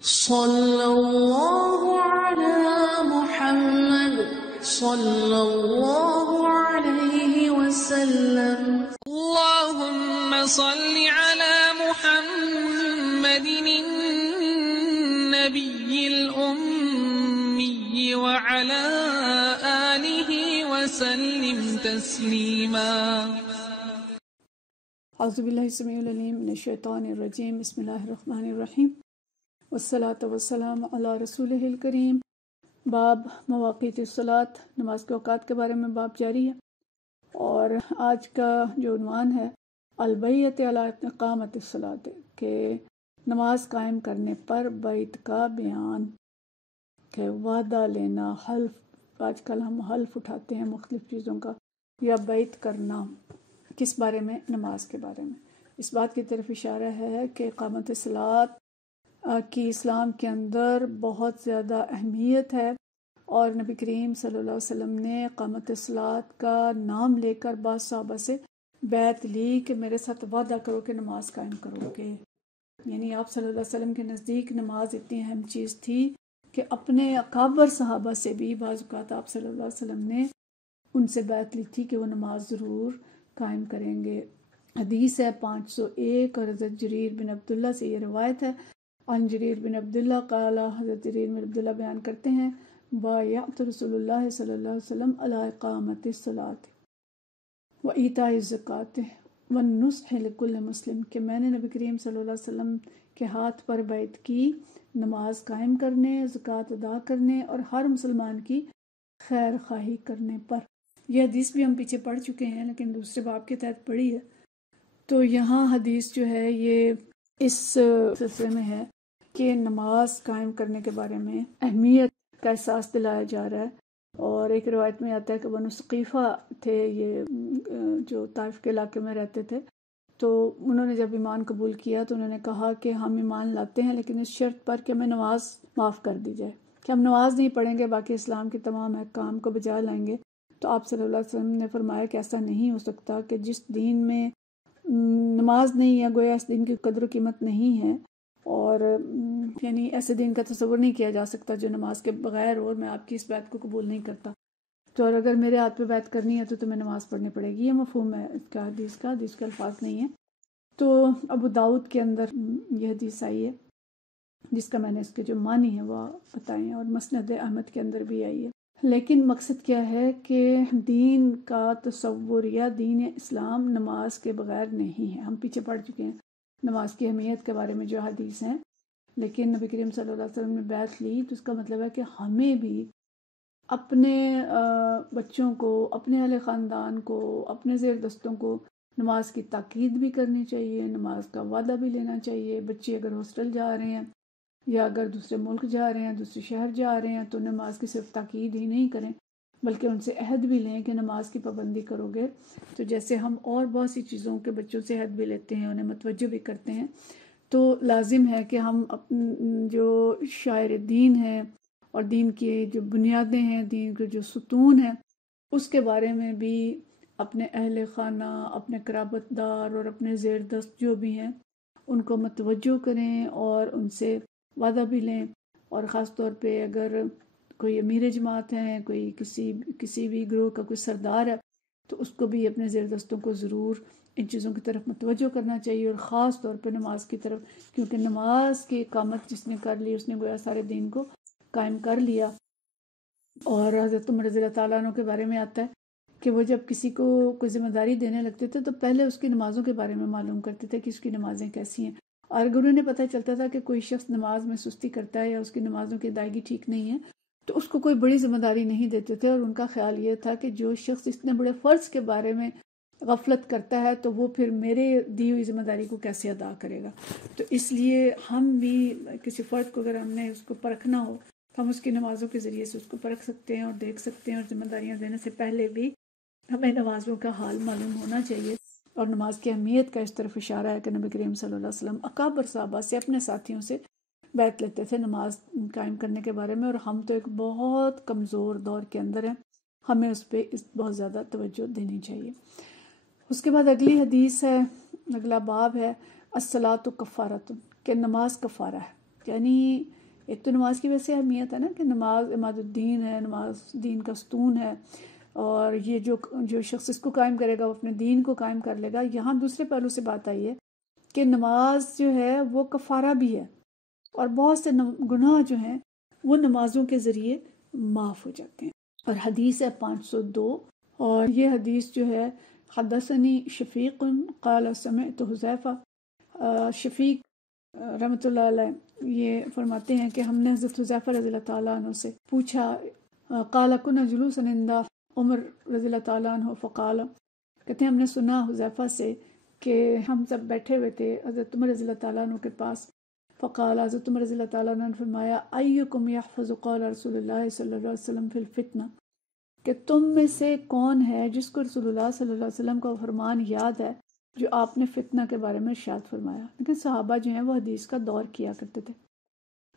صلی اللہ علی محمد صلی اللہ علیہ وسلم. اللهم صل على محمد النبي الأمي وعلى آله وسلم تسليما. اعوذ باللہ السمیع العلیم من الشیطان الرجیم. بسم اللہ الرحمن الرحیم والصلاة والسلام علی رسولہ الکریم. باب مواقیت الصلاۃ، نماز کے اوقات کے بارے میں باب جاری ہے، اور آج کا جو عنوان ہے البیعۃ علی اقامۃ الصلاۃ، کہ نماز قائم کرنے پر بیعت کا بیان، کہ وعدہ لینا، حلف. آج کل ہم حلف اٹھاتے ہیں مختلف چیزوں کا، یا بیعت کرنا. کس بارے میں؟ نماز کے بارے میں. اس بات کی طرف اشارہ ہے کہ اقامت الصلاۃ کی اسلام کے اندر بہت زیادہ اہمیت ہے، اور نبی کریم صلی اللہ علیہ وسلم نے اقامت الصلاۃ کا نام لے کر بعض صحابہ سے بیعت لی کہ میرے ساتھ وعدہ کرو کہ نماز قائم کرو گے. یعنی آپ صلی اللہ علیہ وسلم کے نزدیک نماز اتنی اہم چیز تھی کہ اپنے اکابر صحابہ سے بھی بعض اوقات آپ صلی اللہ علیہ وسلم نے ان سے بیعت لی تھی کہ وہ نماز ضرور قائم کریں گے. حدیث ہے 501، اور حضرت جریر بن عبداللہ سے یہ روایت ہے. عن جریر بن عبداللہ قال، حضرت جریر بن عبداللہ بیان کرتے ہیں، بایعت رسول اللہ صلی اللہ علیہ وسلم علی اقامت الصلاۃ و ایتاء الزکوٰۃ والنصح لکل مسلم، کہ میں نے نبی کریم صلی اللہ علیہ وسلم کے ہاتھ پر بیعت کی نماز قائم کرنے، زکوٰۃ ادا کرنے، اور ہر مسلمان کی خیر خواہی کرنے پر. یہ حدیث بھی ہم پیچھے پڑھ چکے ہیں، لیکن دوسرے باب کے تحت پڑھی ہے. تو یہاں حدیث جو ہے یہ اس سلسلے میں ہے کہ نماز قائم کرنے کے بارے میں اہمیت کا احساس دلایا جا رہا ہے. اور ایک روایت میں آتا ہے کہ بنو ثقیفہ تھے، یہ جو طائف کے علاقے میں رہتے تھے، تو انہوں نے جب ایمان قبول کیا تو انہوں نے کہا کہ ہم ایمان لاتے ہیں لیکن اس شرط پر کہ ہمیں نماز معاف کر دی جائے، کہ ہم نماز نہیں پڑھیں گے، باقی اسلام کے تمام احکام کو بجا لائیں گے. تو آپ صلی اللہ علیہ وسلم نے فرمایا کہ ایسا نہیں ہو سکتا، کہ جس دین میں نماز نہیں ہے گویا اس دین کی قدر و قیمت نہیں ہے، اور یعنی ایسے دین کا تصور نہیں کیا جا سکتا جو نماز کے بغیر، اور میں آپ کی اس بات کو قبول نہیں کرتا. تو اور اگر میرے ہاتھ پہ بیعت کرنی ہے تو تمہیں نماز پڑھنی پڑے گی. یہ مفہوم ہے اس کا، حدیث کے الفاظ نہیں ہے. تو ابو داؤد کے اندر یہ حدیث آئی ہے، جس کا میں نے اس کے جو معنی ہیں وہ بتائے ہیں، اور مسند احمد کے اندر بھی آئی ہے. لیکن مقصد کیا ہے کہ دین کا تصور یا دین اسلام نماز کے بغیر نہیں ہے. ہم پیچھے پڑھ چکے ہیں نماز کی اہمیت کے بارے میں جو حدیث ہیں، لیکن نبی کریم صلی اللہ علیہ وسلم نے بیعت لی تو اس کا مطلب ہے کہ ہمیں بھی اپنے بچوں کو، اپنے اہل خاندان کو، اپنے زیر دستوں کو نماز کی تاکید بھی کرنی چاہیے، نماز کا وعدہ بھی لینا چاہیے. بچے اگر ہاسٹل جا رہے ہیں یا اگر دوسرے ملک جا رہے ہیں، دوسرے شہر جا رہے ہیں، تو نماز کی صرف تاکید ہی نہیں کریں بلکہ ان سے عہد بھی لیں کہ نماز کی پابندی کرو گے. تو جیسے ہم اور بہت سی چیزوں کے بچوں سے عہد بھی لیتے ہیں، انہیں متوجہ بھی کرتے ہیں، تو لازم ہے کہ ہم جو شاعر دین ہیں اور دین کی جو بنیادیں ہیں، دین کے جو ستون ہیں، اس کے بارے میں بھی اپنے اہل خانہ، اپنے قرابت دار اور اپنے زیر دست جو بھی ہیں ان کو متوجہ کریں اور ان سے وعدہ بھی لیں. اور خاص طور پہ اگر کوئی امیر جماعت ہیں، کوئی کسی بھی گروہ کا کوئی سردار ہے، تو اس کو بھی اپنے زیر دستوں کو ضرور ان چیزوں کی طرف متوجہ کرنا چاہیے، اور خاص طور پہ نماز کی طرف، کیونکہ نماز کی اقامت جس نے کر لی اس نے گویا سارے دین کو قائم کر لیا. اور حضرت عمر رضی اللہ تعالیٰ عنہ کے بارے میں آتا ہے کہ وہ جب کسی کو کوئی ذمہ داری دینے لگتے تھے تو پہلے اس کی نمازوں کے بارے میں معلوم کرتے تھے کہ اس کی نمازیں کیسی ہیں، اور اگر انہیں پتہ چلتا تھا کہ کوئی شخص نماز میں سستی کرتا ہے یا اس کی نمازوں کی ادائیگی ٹھیک نہیں ہے تو اس کو کوئی بڑی ذمہ داری نہیں دیتے تھے. اور ان کا خیال یہ تھا کہ جو شخص اتنے بڑے فرض کے بارے میں غفلت کرتا ہے تو وہ پھر میرے دی ہوئی ذمہ داری کو کیسے ادا کرے گا. تو اس لیے ہم بھی کسی فرد کو اگر ہم نے اس کو پرکھنا ہو تو ہم اس کی نمازوں کے ذریعے سے اس کو پرکھ سکتے ہیں اور دیکھ سکتے ہیں، اور ذمہ داریاں دینے سے پہلے بھی ہمیں نمازوں کا حال معلوم ہونا چاہیے. اور نماز کی اہمیت کا اس طرف اشارہ ہے کہ نبی کریم صلی اللہ علیہ وسلم اکابر صحابہ سے، اپنے ساتھیوں سے بیعت لیتے تھے نماز قائم کرنے کے بارے میں. اور ہم تو ایک بہت کمزور دور کے اندر ہیں، ہمیں اس پہ بہت زیادہ توجہ دینی چاہیے. اس کے بعد اگلی حدیث ہے، اگلا باب ہے الصلاۃ کفارۃ، کہ نماز کفارہ ہے. یعنی ایک تو نماز کی ویسے اہمیت ہے نا کہ نماز عماد الدین ہے، نماز دین کا ستون ہے، اور یہ جو شخص اس کو قائم کرے گا وہ اپنے دین کو قائم کر لے گا۔ یہاں دوسرے پہلو سے بات آئی ہے کہ نماز جو ہے وہ کفارہ بھی ہے، اور بہت سے گناہ جو ہیں وہ نمازوں کے ذریعے معاف ہو جاتے ہیں۔ اور حدیث ہے 502، اور یہ حدیث جو ہے حدثنی شفیق قال سمعت حذیفہ، شفیق رحمۃ اللہ علیہ یہ فرماتے ہیں کہ ہم نے حضرت حذیفہ رضی اللہ تعالیٰ عنہ سے پوچھا، قال کنا جلوسا عند عمر رضی اللہ تعالیٰ عنہ فقال، کہتے ہیں ہم نے سنا حذیفہ سے کہ ہم سب بیٹھے ہوئے تھے حضرت عمر رضی اللہ تعالیٰ عنہ کے پاس، فقال، حضرت عمر رضی اللہ تعالیٰ عنہ نے فرمایا، ایکم یحفظ قول رسول اللہ صلی اللہ علیہ وسلم فی الفتنہ، کہ تم میں سے کون ہے جس کو رسول اللہ صلی اللہ علیہ وسلم کا فرمان یاد ہے جو آپ نے فتنہ کے بارے میں ارشاد فرمایا۔ لیکن صحابہ جو ہیں وہ حدیث کا دور کیا کرتے تھے،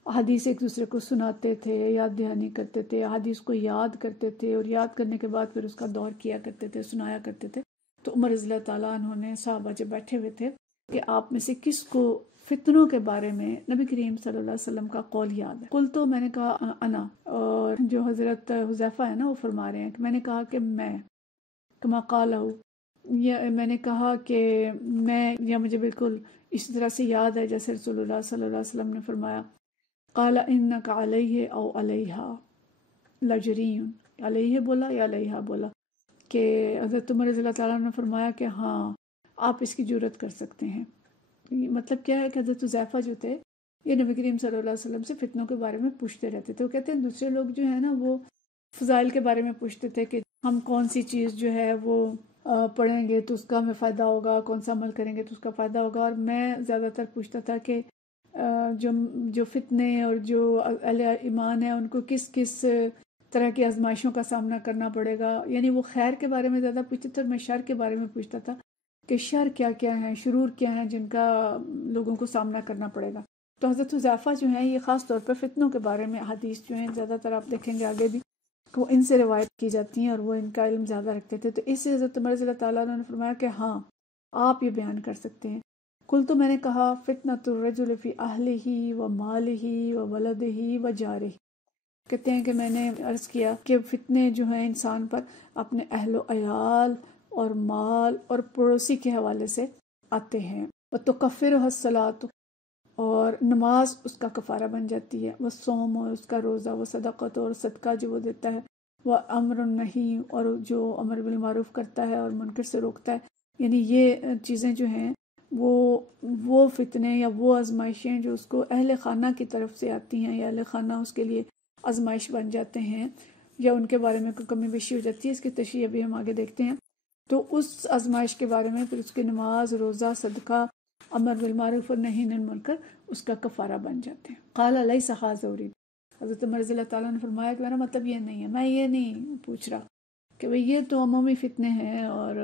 حدیث ایک دوسرے کو سناتے تھے، یاد دہانی کرتے تھے، حدیث کو یاد کرتے تھے، اور یاد کرنے کے بعد پھر اس کا دور کیا کرتے تھے، سنایا کرتے تھے۔ تو عمر رضی اللہ تعالیٰ عنہ نے صحابہ جب بیٹھے ہوئے تھے کہ آپ میں سے کس کو فتنوں کے بارے میں نبی کریم صلی اللہ علیہ وسلم کا قول یاد ہے؟ قل، تو میں نے کہا انا، اور جو حضرت حذیفہ ہے نا وہ فرما رہے ہیں کہ میں نے کہا کہ میں، کما قالہ، یا میں نے کہا کہ میں، یا مجھے بالکل اسی طرح سے یاد ہے جیسے رسول اللہ صلی اللہ علیہ وسلم نے فرمایا، قال انک علیہ او علیہا لجریٌ، علیہ بولا یا علیہا بولا، کہ حضرت عمر رضی اللہ تعالیٰ نے فرمایا کہ ہاں آپ اس کی جرات کر سکتے ہیں۔ مطلب کیا ہے کہ حضرت حذیفہ جو تھے یہ نبی کریم صلی اللہ علیہ وسلم سے فتنوں کے بارے میں پوچھتے رہتے تھے۔ وہ کہتے ہیں دوسرے لوگ جو ہے نا وہ فضائل کے بارے میں پوچھتے تھے کہ ہم کون سی چیز جو ہے وہ پڑھیں گے تو اس کا ہمیں فائدہ ہوگا، کون سا عمل کریں گے تو اس کا فائدہ ہوگا، اور میں زیادہ تر پوچھتا تھا کہ جو فتنے اور جو اہل ایمان ہیں ان کو کس کس طرح کی آزمائشوں کا سامنا کرنا پڑے گا۔ یعنی وہ خیر کے بارے میں زیادہ پوچھتے تھے، اور میں شر کے بارے میں پوچھتا تھا کہ شر کیا کیا ہیں، شرور کیا ہیں جن کا لوگوں کو سامنا کرنا پڑے گا۔ تو حضرت حذیفہ جو ہیں یہ خاص طور پر فتنوں کے بارے میں حدیث جو ہیں زیادہ تر آپ دیکھیں گے آگے بھی وہ ان سے روایت کی جاتی ہیں، اور وہ ان کا علم زیادہ رکھتے تھے۔ تو اس سے حضرت عمر رضی اللہ تعالیٰ عنہ نے فرمایا کہ ہاں آپ یہ بیان کر سکتے ہیں۔ کل، تو میں نے کہا، فتنۃ الرجل فی اہلہ و مالہ و ولدہ و جارہ، کہتے ہیں کہ میں نے عرض کیا کہ فتنے جو ہیں انسان پر اپنے اہل و عیال اور مال اور پڑوسی کے حوالے سے آتے ہیں۔ وتکفرہ الصلاۃ، اور نماز اس کا کفارہ بن جاتی ہے، والصوم، اور اس کا روزہ، وصدقۃ، اور صدقہ جو وہ دیتا ہے، وامر النہی، اور جو امر بالمعروف کرتا ہے اور منکر سے روکتا ہے۔ یعنی یہ چیزیں جو ہیں وہ فتنے یا وہ آزمائشیں جو اس کو اہل خانہ کی طرف سے آتی ہیں، یا اہل خانہ اس کے لیے آزمائش بن جاتے ہیں، یا ان کے بارے میں کوئی کمی بیشی ہو جاتی ہے، اس کی تشریح ابھی ہم آگے دیکھتے ہیں۔ تو اس آزمائش کے بارے میں پھر اس کی نماز، روزہ، صدقہ، امر بالمعروف اور نہی عن المنکر اس کا کفارہ بن جاتے ہیں۔ قال لیس ھذا ارید، حضرت عمر رضی اللہ تعالیٰ نے فرمایا کہ میرا مطلب یہ نہیں ہے، میں یہ نہیں پوچھ رہا کہ بھئی یہ تو عمومی فتنے ہیں، اور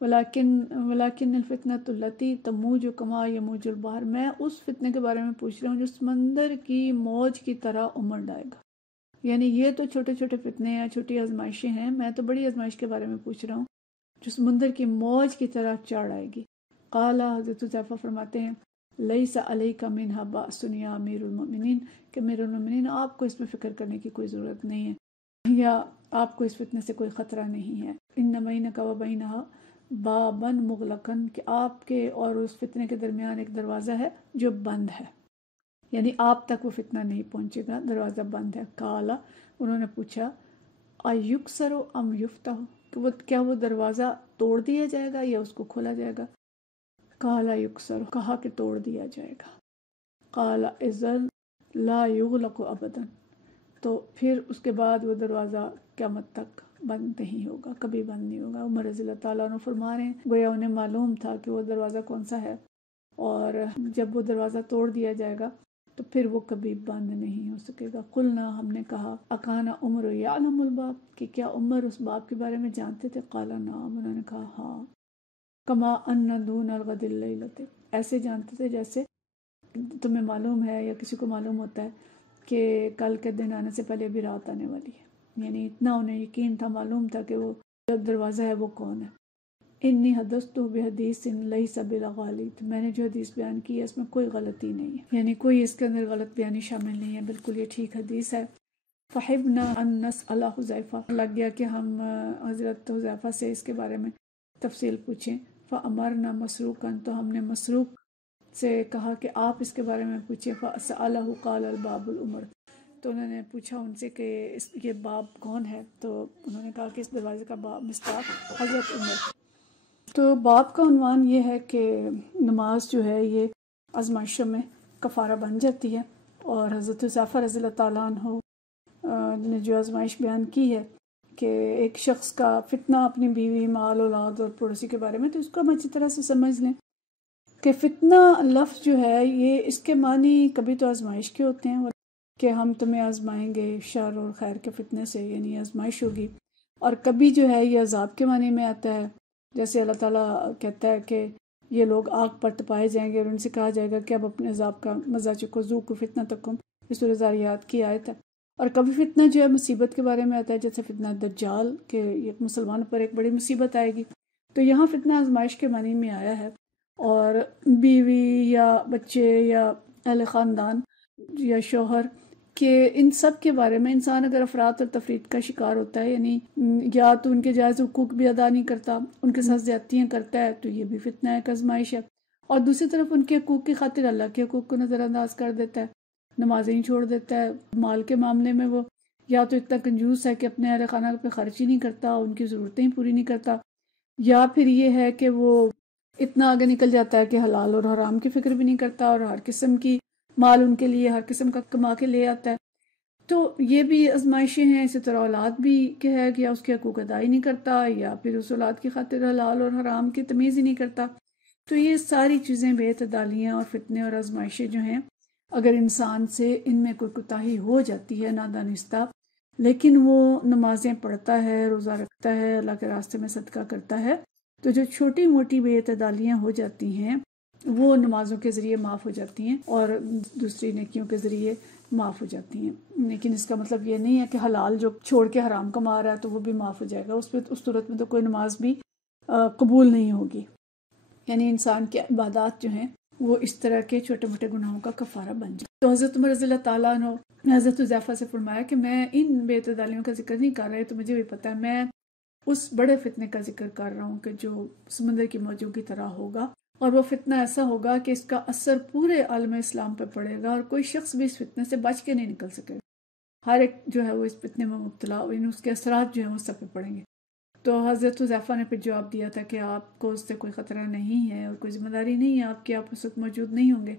ولیکن الفتنۃ التی تموج کما یموج البحر، میں اس فتنے کے بارے میں پوچھ رہا ہوں جو سمندر کی موج کی طرح امڑ ڈائے گا۔ یعنی یہ تو چھوٹے چھوٹے فتنے ہیں، چھوٹی آزمائشیں ہیں، میں تو بڑی آزمائش کے بارے میں پوچھ رہا ہوں جو سمندر کی موج کی طرح چڑھ آئے گی۔ قال، حضرت حذیفہ فرماتے ہیں، لیس علیک منھا بأس یا امیر المؤمنین، کہ امیر المؤمنین آپ کو اس میں فکر کرنے کی کوئی ضرورت نہیں ہے، یا آپ کو اس فتنے سے کوئی خطرہ نہیں ہے۔ ان بینک و بینھا بابا مغلقا، کہ آپ کے اور اس فتنے کے درمیان ایک دروازہ ہے جو بند ہے، یعنی آپ تک وہ فتنہ نہیں پہنچے گا، دروازہ بند ہے۔ قال، انہوں نے پوچھا، ایکسر ام یفتح، کہ کیا وہ دروازہ توڑ دیا جائے گا یا اس کو کھولا جائے گا؟ قال یکسر، کہا کہ توڑ دیا جائے گا۔ قال اذن لا یغلق ابدا، تو پھر اس کے بعد وہ دروازہ قیامت تک بند نہیں ہوگا، کبھی بند نہیں ہوگا۔ عمر رضی اللہ تعالیٰ عنہ فرما رہے ہیں گویا انہیں معلوم تھا کہ وہ دروازہ کون سا ہے، اور جب وہ دروازہ توڑ دیا جائے گا تو پھر وہ کبھی بند نہیں ہو سکے گا۔ قلنا، ہم نے کہا، اکان عمر یعلم الباب، کہ کیا عمر اس باب کے بارے میں جانتے تھے؟ قال نعم، انہوں نے کہا ہاں۔ کما ان دون الغد اللیلۃ، ایسے جانتے تھے جیسے تمہیں معلوم ہے یا کسی کو معلوم ہوتا ہے کہ کل کے دن آنے سے پہلے ابھی رات آنے والی ہے، یعنی اتنا انہیں یقین تھا، معلوم تھا کہ وہ جو دروازہ ہے وہ کون ہے۔ انی حدثت بحدیث لیس بالغالب، میں نے جو حدیث بیان کی ہے اس میں کوئی غلطی نہیں ہے، یعنی کوئی اس کے اندر غلط بیانی شامل نہیں ہے، بالکل یہ ٹھیک حدیث ہے۔ فحبنا ان نسأل حذیفہ، لگ گیا کہ ہم حضرت حذیفہ سے اس کے بارے میں تفصیل پوچھیں۔ فامرنا مسروقا، تو ہم نے مسروق سے کہا کہ آپ اس کے بارے میں پوچھیں۔ فسألہ قال الباب العمر، تو انہوں نے پوچھا ان سے کہ یہ باب کون ہے، تو انہوں نے کہا کہ اس دروازے کا باب مصداق حضرت عمر۔ تو باب کا عنوان یہ ہے کہ نماز جو ہے یہ آزمائشوں میں کفارہ بن جاتی ہے، اور حضرت حذیفہ رضی اللہ تعالیٰ عنہ نے جو آزمائش بیان کی ہے کہ ایک شخص کا فتنہ اپنی بیوی، مال، اولاد اور پڑوسی کے بارے میں، تو اس کو ہم اچھی طرح سے سمجھ لیں کہ فتنہ لفظ جو ہے یہ اس کے معنی کبھی تو آزمائش کے ہوتے ہیں کہ ہم تمہیں آزمائیں گے شر اور خیر کے فتنے سے، یعنی آزمائش ہوگی، اور کبھی جو ہے یہ عذاب کے معنی میں آتا ہے، جیسے اللہ تعالیٰ کہتا ہے کہ یہ لوگ آگ پر تپائے جائیں گے اور ان سے کہا جائے گا کہ اب اپنے عذاب کا مزہ چکھو، ذوقوا فتنتکم، یہ سورہ ذاریات کی آیت ہے۔ اور کبھی فتنہ جو ہے مصیبت کے بارے میں آتا ہے، جیسے فتنہ دجال کہ یہ مسلمان پر ایک بڑی مصیبت آئے گی، تو یہاں فتنہ آزمائش کے معنی میں آیا ہے، اور بیوی یا بچے یا اہل خاندان یا شوہر کہ ان سب کے بارے میں انسان اگر افراد اور تفرید کا شکار ہوتا ہے، یعنی یا تو ان کے جائز حقوق بھی ادا نہیں کرتا، ان کے ساتھ زیادتیاں کرتا ہے، تو یہ بھی فتنہ ہے، آزمائش ہے، اور دوسری طرف ان کے حقوق کی خاطر اللہ کے حقوق کو نظر انداز کر دیتا ہے، نمازیں ہی چھوڑ دیتا ہے، مال کے معاملے میں وہ یا تو اتنا کنجوس ہے کہ اپنے اہل خانہ پہ خرچ ہی نہیں کرتا، ان کی ضرورتیں ہی پوری نہیں کرتا، یا پھر یہ ہے کہ وہ اتنا آگے نکل جاتا ہے کہ حلال اور حرام کی فکر بھی نہیں کرتا، اور ہر قسم کی مال ان کے لیے ہر قسم کا کما کے لے آتا ہے، تو یہ بھی آزمائشیں ہیں۔ اسی طرح اولاد بھی کہ ہے کہ یا اس کے حقوق ادا ہی نہیں کرتا، یا پھر اس اولاد کی خاطر حلال اور حرام کی تمیز ہی نہیں کرتا، تو یہ ساری چیزیں بے اعتدالیاں اور فتنے اور آزمائشیں جو ہیں، اگر انسان سے ان میں کوئی کوتاہی ہو جاتی ہے نادانستہ، لیکن وہ نمازیں پڑھتا ہے، روزہ رکھتا ہے، اللہ کے راستے میں صدقہ کرتا ہے، تو جو چھوٹی موٹی بے اعتدالیاں ہو جاتی ہیں وہ نمازوں کے ذریعے معاف ہو جاتی ہیں اور دوسری نیکیوں کے ذریعے معاف ہو جاتی ہیں۔ لیکن اس کا مطلب یہ نہیں ہے کہ حلال جو چھوڑ کے حرام کما رہا ہے تو وہ بھی معاف ہو جائے گا، اس صورت میں تو کوئی نماز بھی قبول نہیں ہوگی۔ یعنی انسان کی عبادات جو ہیں وہ اس طرح کے چھوٹے موٹے گناہوں کا کفارہ بن جائے۔ تو حضرت عمر رضی اللہ تعالیٰ عنہ نے حضرت حذیفہ سے فرمایا کہ میں ان بے اعتدالیوں کا ذکر نہیں کر رہا، تو مجھے بھی پتہ ہے، میں اس بڑے فتنے کا ذکر کر رہا ہوں کہ جو سمندر کی موجوں کی طرح ہوگا، اور وہ فتنہ ایسا ہوگا کہ اس کا اثر پورے عالم اسلام پہ پڑے گا، اور کوئی شخص بھی اس فتنے سے بچ کے نہیں نکل سکے گا، ہر ایک جو ہے وہ اس فتنے میں مبتلا، اس کے اثرات جو ہیں وہ سب پہ پڑیں گے۔ تو حضرت حذیفہ نے پھر جواب دیا تھا کہ آپ کو اس سے کوئی خطرہ نہیں ہے اور کوئی ذمہ داری نہیں ہے آپ کی، آپ اس وقت موجود نہیں ہوں گے،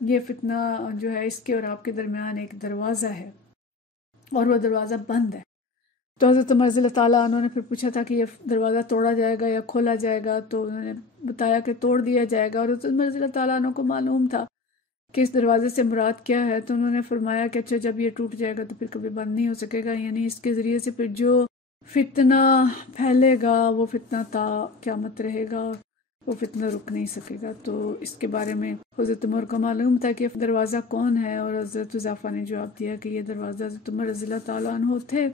یہ فتنہ جو ہے اس کے اور آپ کے درمیان ایک دروازہ ہے اور وہ دروازہ بند ہے۔ تو حضرت عمر رضی اللہ تعالیٰ عنہ نے پھر پوچھا تھا کہ یہ دروازہ توڑا جائے گا یا کھولا جائے گا، تو انہوں نے بتایا کہ توڑ دیا جائے گا، اور حضرت عمر رضی اللہ تعالیٰ عنہ کو معلوم تھا کہ اس دروازے سے مراد کیا ہے، تو انہوں نے فرمایا کہ اچھا جب یہ ٹوٹ جائے گا تو پھر کبھی بند نہیں ہو سکے گا، یعنی اس کے ذریعے سے پھر جو فتنہ پھیلے گا وہ فتنہ تا قیامت رہے گا، وہ فتنہ رک نہیں سکے گا۔ تو اس کے بارے میں حضرت عمر کو معلوم تھا کہ دروازہ کون ہے، اور حضرت حذیفہ نے جواب دیا کہ یہ دروازہ حضرت عمر رضی اللہ تعالیٰ عنہ تھے،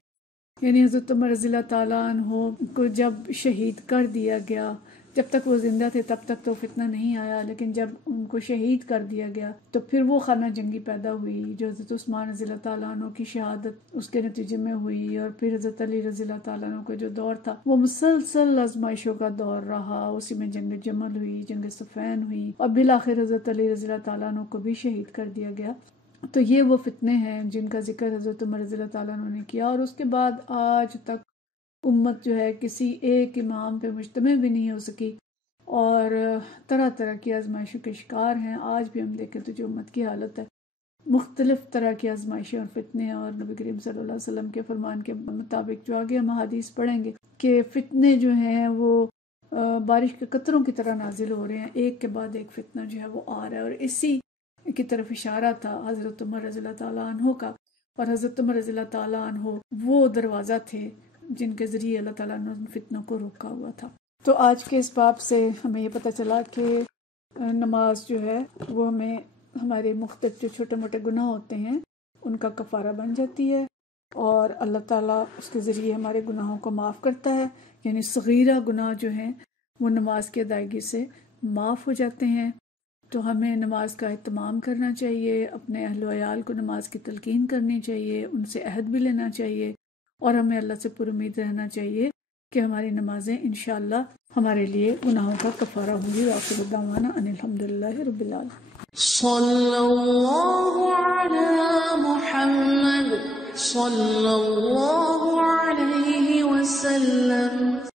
یعنی حضرت عمر رضی اللہ تعالیٰ عنہ کو جب شہید کر دیا گیا، جب تک وہ زندہ تھے تب تک تو فتنہ نہیں آیا، لیکن جب ان کو شہید کر دیا گیا تو پھر وہ خانہ جنگی پیدا ہوئی جو حضرت عثمان رضی اللہ تعالیٰ عنہ کی شہادت اس کے نتیجے میں ہوئی، اور پھر حضرت علی رضی اللہ تعالیٰ عنہ کا جو دور تھا وہ مسلسل آزمائشوں کا دور رہا، اسی میں جنگ جمل ہوئی، جنگ صفین ہوئی، اور بالآخر حضرت علی رضی اللہ تعالیٰ عنہ کو بھی شہید کر دیا گیا۔ تو یہ وہ فتنے ہیں جن کا ذکر حضرت عمر رضی اللہ تعالیٰ عنہ نے کیا، اور اس کے بعد آج تک امت جو ہے کسی ایک امام پہ مجتمع بھی نہیں ہو سکی، اور طرح طرح کی آزمائشوں کے شکار ہیں۔ آج بھی ہم دیکھیں تو جو امت کی حالت ہے، مختلف طرح کی آزمائشیں اور فتنے ہیں، اور نبی کریم صلی اللہ علیہ وسلم کے فرمان کے مطابق جو آگے ہم حدیث پڑھیں گے کہ فتنے جو ہیں وہ بارش کے قطروں کی طرح نازل ہو رہے ہیں، ایک کے بعد ایک فتنہ جو ہے وہ آ رہا ہے، اور اسی کی طرف اشارہ تھا حضرت عمر رضی اللہ تعالیٰ عنہ کا، اور حضرت عمر رضی اللہ تعالیٰ عنہ وہ دروازہ تھے جن کے ذریعے اللہ تعالیٰ نے فتنوں کو روکا ہوا تھا۔ تو آج کے اس باب سے ہمیں یہ پتہ چلا کہ نماز جو ہے وہ ہمیں ہمارے مختلف جو چھوٹے موٹے گناہ ہوتے ہیں ان کا کفارہ بن جاتی ہے، اور اللہ تعالیٰ اس کے ذریعے ہمارے گناہوں کو معاف کرتا ہے، یعنی صغیرہ گناہ جو ہیں وہ نماز کی ادائیگی سے معاف ہو جاتے ہیں۔ تو ہمیں نماز کا اہتمام کرنا چاہیے، اپنے اہل و عیال کو نماز کی تلقین کرنی چاہیے، ان سے عہد بھی لینا چاہیے، اور ہمیں اللہ سے پر امید رہنا چاہیے کہ ہماری نمازیں انشاءاللہ ہمارے لیے گناہوں کا کفارہ ہوں گی۔ وآخر دعوانا ان الحمدللہ رب العالمین۔ صلی اللہ علی محمد صلی اللہ علیہ وسلم۔